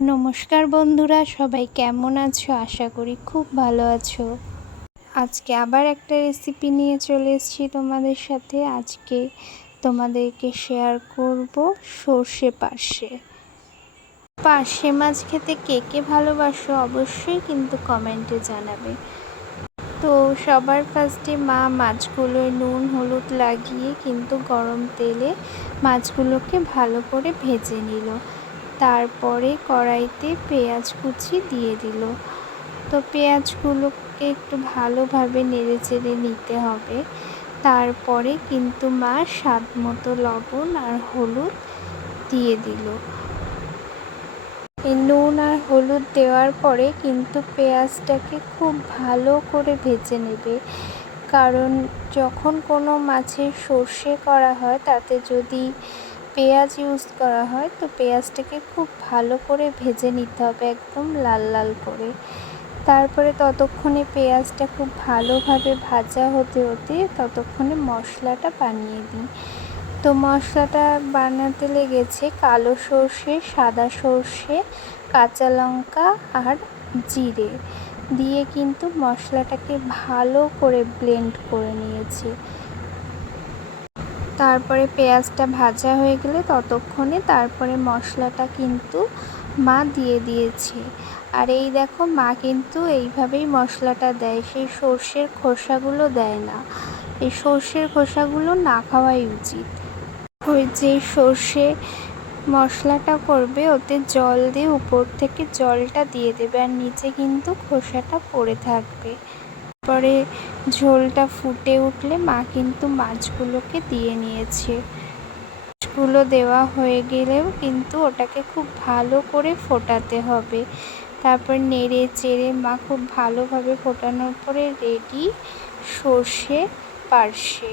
নমস্কার বন্ধুরা, সবাই কেমন আছো? আশা করি খুব ভালো আছো। আজকে আবার একটা রেসিপি নিয়ে চলে এসেছি তোমাদের সাথে। আজকে তোমাদেরকে শেয়ার করব সর্ষে পার্শে। পার্শে মাছ খেতে কে কে ভালোবাসো অবশ্যই কিন্তু কমেন্টে জানাবে। তো সবার ফার্স্টে মা মাছগুলোয় নুন হলুদ লাগিয়ে কিন্তু গরম তেলে মাছগুলোকে ভালো করে ভেজে নিল। তারপরে কড়াইতে পেঁয়াজ কুচি দিয়ে দিল। তো পেঁয়াজগুলোকে একটু ভালোভাবে নেড়েচেড়ে নিতে হবে। তারপরে কিন্তু মা স্বাদ মতো লবণ আর হলুদ দিয়ে দিল। এই নুন আর হলুদ দেওয়ার পরে কিন্তু পেঁয়াজটাকে খুব ভালো করে ভেজে নেবে, কারণ যখন কোনো মাছের সর্ষে করা হয় তাতে যদি পেঁয়াজ ইউজ করা হয় তো পেঁয়াজটাকে খুব ভালো করে ভেজে নিতে হবে, একদম লাল লাল করে। তারপরে ততক্ষণে পেঁয়াজটা খুব ভালোভাবে ভাজা হতে হতে ততক্ষণে মশলাটা বানিয়ে দিই। তো মশলাটা বানাতে লেগেছে কালো সর্ষে, সাদা সর্ষে, কাঁচা লঙ্কা আর জিরে দিয়ে কিন্তু মশলাটাকে ভালো করে ব্লেন্ড করে নিয়েছি। তারপরে পেঁয়াজটা ভাজা হয়ে গেলে ততক্ষণে তারপরে মশলাটা কিন্তু মা দিয়ে দিয়েছে। আর এই দেখো, মা কিন্তু এইভাবেই মশলাটা দেয়, সেই সর্ষের খোসাগুলো দেয় না। এই সর্ষের খোসাগুলো না খাওয়াই উচিত। ওই যে সর্ষে মশলাটা করবে ওতে জল দিয়ে উপর থেকে জলটা দিয়ে দেবে, আর নিচে কিন্তু খোসাটা পড়ে থাকবে। পরে ঝোলটা ফুটে উঠলে মা কিন্তু মাছগুলোকে দিয়ে নিয়েছে। মাছগুলো দেওয়া হয়ে গেলেও কিন্তু ওটাকে খুব ভালো করে ফোটাতে হবে। তারপর নেড়ে চেড়ে মা খুব ভালোভাবে ফোটানোর পরে রেডি সর্ষে পার্শে।